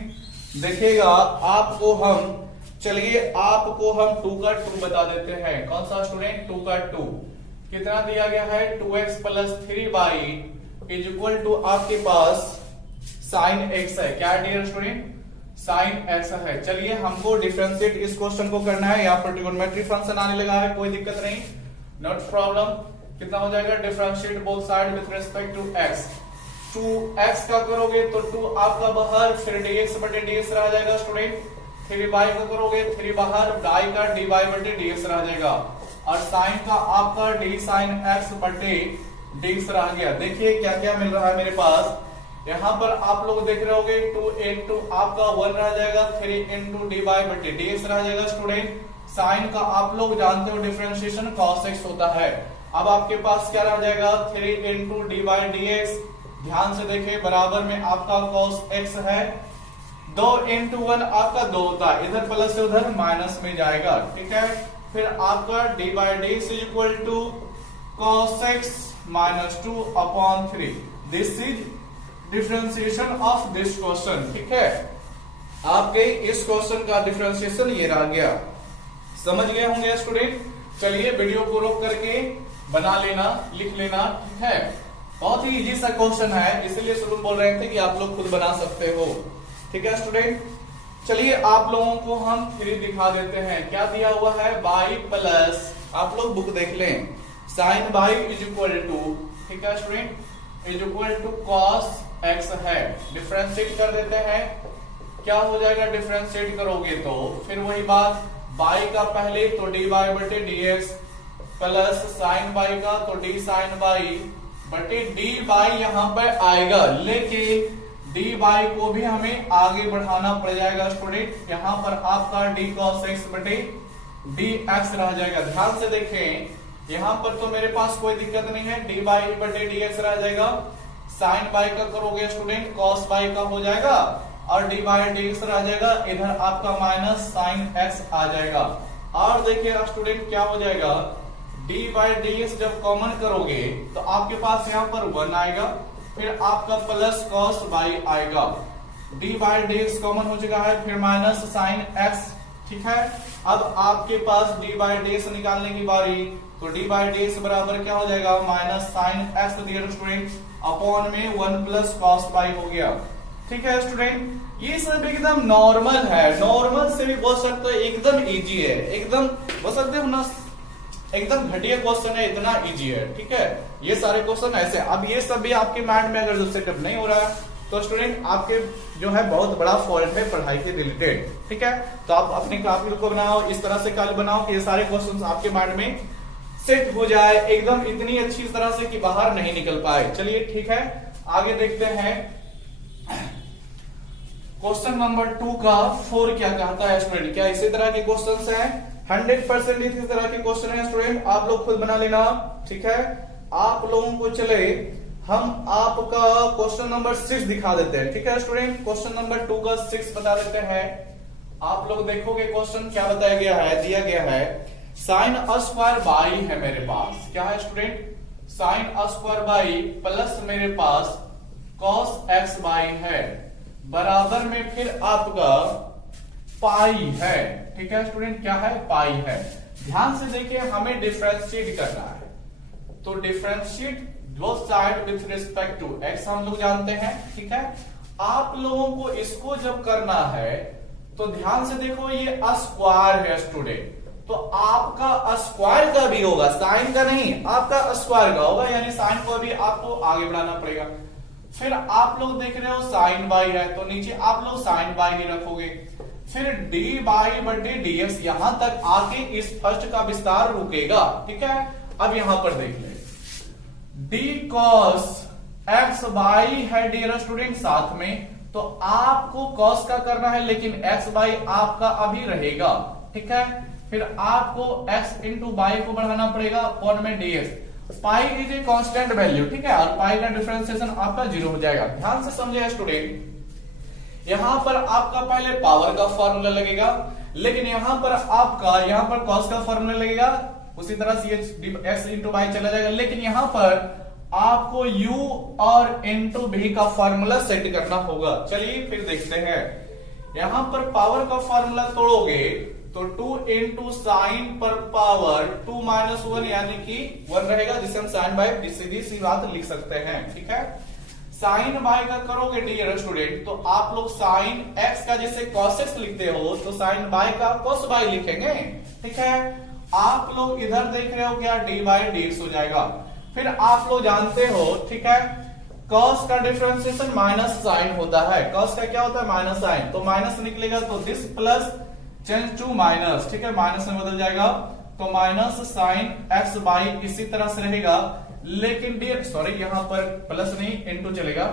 देखिएगा आपको हम, चलिए आपको हम 2 का 2 बता देते हैं। कौन सा स्टूडेंट, 2 का 2 कितना दिया गया है, 2x + 3y = आपके पास sin x है। क्या डियर स्टूडेंट, sin x है। चलिए हमको डिफरेंशिएट इस क्वेश्चन को करना है, यहाँ पर ट्रिगोनोमेट्री फंक्शन आने लगा है, कोई दिक्कत नहीं, नॉट प्रॉब्लम। कितना हो जाएगा, differentiate both side with respect to x। 2x का करोगे तो 2 आपका बाहर, फिर dx/dx रह जाएगा स्टूडेंट। 3y का करोगे 3 बाहर, y का dy/dx रह जाएगा, और sin का आपका d sin x/dx रह गया। देखिए क्या क्या मिल रहा है मेरे पास, यहां पर आप लोग देख रहे होगे 2 into आपका 1 रह जाएगा, 3 into dy/dx रह जाएगा स्टूडेंट। sin का आप लोग जानते हो डिफरेंशिएशन cos x होता है। अब आपके पास क्या रह जाएगा, 3 into d/dx। ध्यान से देखिए, बराबर में आपका cos x है, 2 into 1 आपका 2 होता है, इधर प्लस से उधर माइनस में जाएगा। ठीक है, फिर आपका d/dx = cos x - 2/3। This is differentiation of this question. ठीक है, आपके इस क्वेश्चन का डिफरेंशिएशन ये रह गया। समझ गए होंगे स्टूडेंट। चलिए वीडियो को रोक करके बना लेना, लिख लेना। ठीक है, बहुत ही इजी सा क्वेश्चन है, इसलिए शुरू बोल रहे थे कि आप लोग खुद बना सकते हो। ठीक है स्टूडेंट, चलिए आप लोगों को हम 3 दिखा देते हैं। क्या दिया हुआ है, y प्लस, आप लोग बुक देख लें, sin y = ठीक है स्टूडेंट, = cos x है। डिफरेंशिएट कर देते हैं, क्या हो जाएगा, डिफरेंशिएट करोगे तो फिर वही बात, y का पहले तो dy/dx प्लस sin y का तो d sin y/dy यहां पर आएगा, लेकिन dy को भी हमें आगे बढ़ाना पड़ जाएगा स्टूडेंट। यहां पर आपका d cos x/dx रह जाएगा। ध्यान से देखें, यहां पर तो मेरे पास कोई दिक्कत नहीं है, dy/dx रह जाएगा। sin y का करोगे स्टूडेंट, cos y का हो जाएगा, और dy/dx रह जाएगा, इधर आपका माइनस sin x आ जाएगा। और देखिए स्टूडेंट क्या हो जाएगा, dy/dx जब कॉमन करोगे तो आपके पास यहाँ पर 1 आएगा, फिर आपका प्लस cos y आएगा, dy/dx कॉमन हो चुका है, फिर माइनस sin x। ठीक है, अब आपके पास dy/dx निकालने की बारी, तो dy/dx बराबर क्या हो जाएगा, minus sin x dear student upon में 1 प्लस cos y हो गया। ठीक है स्टूडेंट, ये सब एकदम नॉर्मल है, नॉर्मल से भी बोल सकते हो, एकदम इजी है, एकदम बोल सकते हो ना, एकदम घटिया क्वेश्चन है, इतना इजी है। ठीक है, ये सारे क्वेश्चन ऐसे। अब ये सब भी आपके माइंड में अगर जो सेटअप नहीं हो रहा है तो स्टूडेंट आपके जो है बहुत बड़ा फॉल्ट है पढ़ाई के रिलेटेड। ठीक है, तो आप अपने कॉपी को बनाओ, इस तरह से कल बनाओ कि ये सारे क्वेश्चंस आपके माइंड में सेट हो जाए एकदम इतनी अच्छी तरह से कि बाहर नहीं निकल पाए। चलिए ठीक है, आगे देखते हैं क्वेश्चन नंबर 2 का 4 क्या कहता है स्टूडेंट। क्या इसी तरह के क्वेश्चंस हैं? 100% इसी तरह के क्वेश्चन है स्टूडेंट, आप लोग खुद बना लेना। ठीक है, आप लोगों को चले हम आपका क्वेश्चन नंबर 6 दिखा देते हैं। ठीक है स्टूडेंट, क्वेश्चन नंबर 2 का 6 बता देते हैं। आप लोग देखोगे क्वेश्चन क्या बताया गया है, दिया गया है साइन अ स्क्वायर बाई है मेरे पास। क्या है student? Sine a square y plus मेरे पास कॉस एक्स बाई है, बराबर में फिर आपका पाई है। ठीक है स्टूडेंट, क्या है? पाई है। ध्यान से देखिए, हमें डिफरेंशिएट करना है, तो differentiate both side with respect to x हम लोग जानते हैं। ठीक है, आप लोगों को इसको जब करना है तो ध्यान से देखो, ये स्क्वायर है स्टूडेंट, तो आपका स्क्वायर का भी होगा, साइन का नहीं, आपका स्क्वायर का होगा, यानी साइन को भी आपको आगे बढ़ाना पड़ेगा। फिर आप लोग देख रहे हो साइन बाई है, तो नीचे आप लोग साइन बाई ही रखोगे। फिर डी बाई बटे डी एक्स, यहां तक आके इस फर्स्ट का विस्तार रुकेगा। ठीक है, अब यहां पर देख ले, डी कॉस एक्स बाई है डियर स्टूडेंट साथ में, तो आपको कॉस का करना है, लेकिन एक्स बाई आपका अभी रहेगा। ठीक है, फिर आपको x इंटू बाई को बढ़ाना पड़ेगा अपॉन में dx। Pi is a constant value. ठीक है, और पाई का डिफरेंशिएशन आपका 0 हो जाएगा। ध्यान से समझे स्टूडेंट, यहां पर आपका पहले पावर का फॉर्मूला लगेगा, लेकिन यहां पर कॉस का फॉर्मूला लगेगा, उसी तरह से x इंटू बाई चला जाएगा, लेकिन यहां पर आपको u और इंटू v का फॉर्मूला सेट करना होगा। चलिए फिर देखते हैं, यहां पर पावर का फॉर्मूला तोड़ोगे तो 2 इंटू साइन पर पावर 2 माइनस 1 यानी कि 1 रहेगा, जिसे हम साइन बाई सीधी सी बात लिख सकते हैं। ठीक है, साइन बाई का करोगे डियर स्टूडेंट, तो आप लोग साइन एक्स का जैसे कॉस एक्स लिखते हो, तो साइन बाई का कॉस बाई लिखेंगे। ठीक है, आप लोग इधर देख रहे हो क्या, डी बाई डी एक्स हो जाएगा। फिर आप लोग जानते हो, ठीक है, कॉस का डिफरेंशिएशन माइनस साइन होता है, कॉस का क्या होता है? माइनस साइन, तो माइनस निकलेगा, तो this plus change to minus. ठीक है, माइनस में बदल जाएगा, तो माइनस साइन एक्स बाई इसी तरह से रहेगा, लेकिन डियर सॉरी यहां पर प्लस नहीं इंटू चलेगा।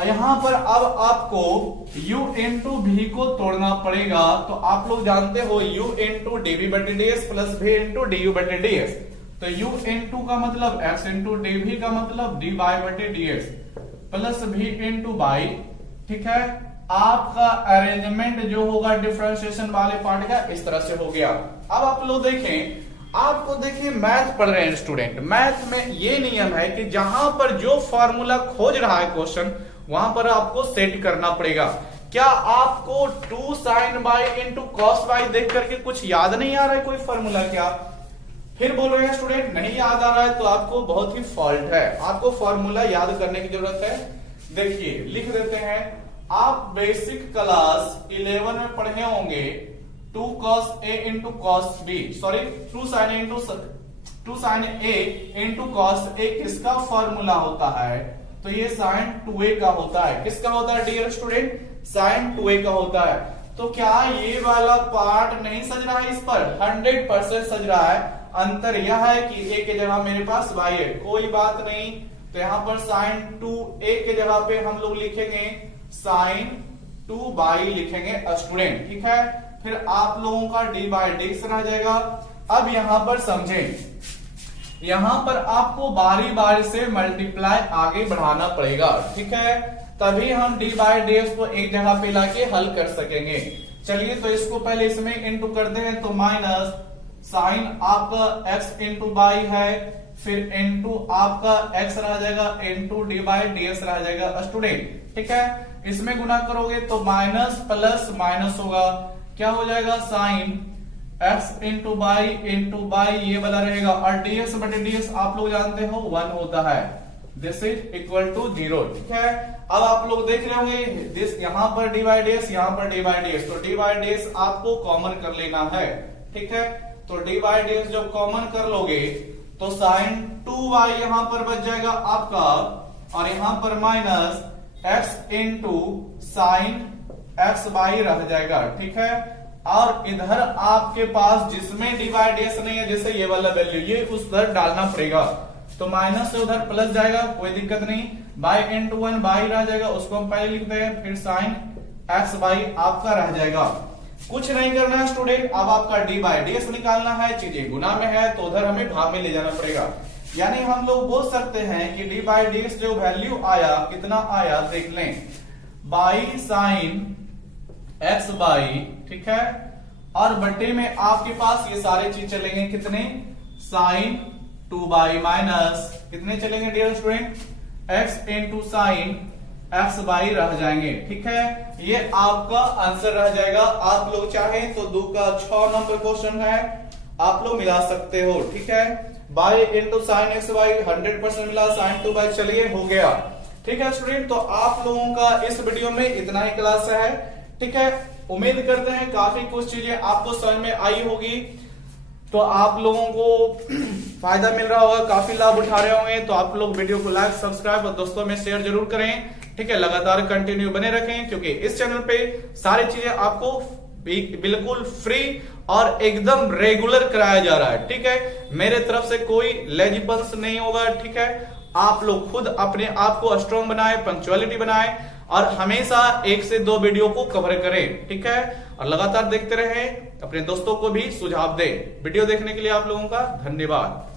यहां पर अब आपको u इंटू भी को तोड़ना पड़ेगा, तो आप लोग जानते हो u इंटू डीवी बटे DS plus v into D you बटे डीएस, तो u इंटू का मतलब x इंटू डीवी का मतलब डी बाई बटे DS plus v into by. ठीक है, आपका अरेंजमेंट जो होगा डिफरेंशिएशन वाले पार्ट का इस तरह से हो गया। अब आप लोग देखें, आपको देखिए मैथ पढ़ रहे हैं स्टूडेंट, मैथ में ये नियम है कि जहां पर जो फॉर्मूला खोज रहा है क्वेश्चन, वहां पर आपको सेट करना पड़ेगा। क्या आपको 2 sine by into cos by देख करके कुछ याद नहीं आ रहा है कोई फॉर्मूला? क्या फिर बोल रहे हैं स्टूडेंट नहीं याद आ रहा है, तो आपको बहुत ही फॉल्ट है, आपको फॉर्मूला याद करने की जरूरत है। देखिए लिख देते हैं, आप बेसिक क्लास 11 में पढ़े होंगे 2 cos a into cos b, sorry 2 sin a into cos a किसका फॉर्मूला होता है? तो ये sin 2a का होता है। किसका होता है डियर स्टूडेंट? sin 2a का होता है। तो क्या ये वाला पार्ट नहीं सज रहा है? इस पर 100% सज रहा है। अंतर यह है कि a के जगह मेरे पास y है, कोई बात नहीं, तो यहां पर sin 2a के जगह पे हम लोग लिखेंगे sin 2 बाई लिखेंगे स्टूडेंट। ठीक है, फिर आप लोगों का डी बाई डी रह जाएगा। अब यहां पर समझें, यहां पर आपको बारी बारी से मल्टीप्लाई आगे बढ़ाना पड़ेगा। ठीक है, तभी हम डी बाई डी को एक जगह पे लाके हल कर सकेंगे। चलिए तो इसको पहले इसमें इंटू करते हैं, तो माइनस साइन आपका x इंटू बाई है, फिर इंटू आपका x रह जाएगा, इंटू डी बाई डी रह जाएगा स्टूडेंट। ठीक है, इसमें गुना करोगे तो माइनस प्लस माइनस होगा, क्या हो जाएगा? साइन x इंटू बाई ये वाला रहेगा, और ds बटे ds आप लोग जानते हो 1 होता है। This is equal to 0। ठीक है, अब आप लोग देख रहे होंगे दिस यहां पर डी बाई डी एस, यहां पर डी बाई डी एस, तो डी बाई डी एस आपको कॉमन कर लेना है। ठीक है, तो डी बाई डी एस जब कॉमन कर लोगे तो साइन 2y यहां पर बच जाएगा आपका, और यहां पर minus x into sine x by रह जाएगा। ठीक है, और इधर आपके पास जिसमें डी बाई डी एस नहीं है, जैसे ये वाला वैल्यू, ये उधर डालना पड़ेगा, तो माइनस से उधर प्लस जाएगा, कोई दिक्कत नहीं। बाई इंटू 1 बाई रह जाएगा, उसको हम पहले लिखते हैं, फिर साइन एक्स बाई आपका रह जाएगा। कुछ नहीं करना है स्टूडेंट, अब आपका डी बाई डी एस निकालना है, चीजें गुना में है तो उधर हमें भाग में ले जाना पड़ेगा। यानी हम लोग बोल सकते हैं कि डी बाई डी एस जो वैल्यू आया, कितना आया देख लें, बाई साइन एक्स बाई। ठीक है, और बट्टे में आपके पास ये सारे चीज चलेंगे, कितने, साइन 2 बाई माइनस कितने चलेंगे dear student, x into sine x by रह जाएंगे। ठीक है, ये आपका आंसर रह जाएगा। आप लोग चाहें तो 2 का 6 नंबर क्वेश्चन है, आप लोग मिला सकते हो। ठीक है, by into sine x by 100% मिला, साइन 2 बाई, चलिए हो गया। ठीक है स्टूडेंट, तो आप लोगों का इस वीडियो में इतना ही क्लास है। ठीक है, उम्मीद करते हैं काफी कुछ चीजें आपको समझ में आई होगी, तो आप लोगों को फायदा मिल रहा होगा, काफी लाभ उठा रहे होंगे। तो आप लोग वीडियो को लाइक, सब्सक्राइब और दोस्तों में शेयर जरूर करें। ठीक है, लगातार कंटिन्यू बने रखें, क्योंकि इस चैनल पे सारी चीजें आपको बिल्कुल फ्री और एकदम रेगुलर कराया जा रहा है। ठीक है, मेरे तरफ से कोई लेजीपन्स नहीं होगा। ठीक है, आप लोग खुद अपने आप को स्ट्रॉन्ग बनाए, पंक्चुअलिटी बनाए, और हमेशा 1 से 2 वीडियो को कवर करें। ठीक है, और लगातार देखते रहें, अपने दोस्तों को भी सुझाव दें। वीडियो देखने के लिए आप लोगों का धन्यवाद।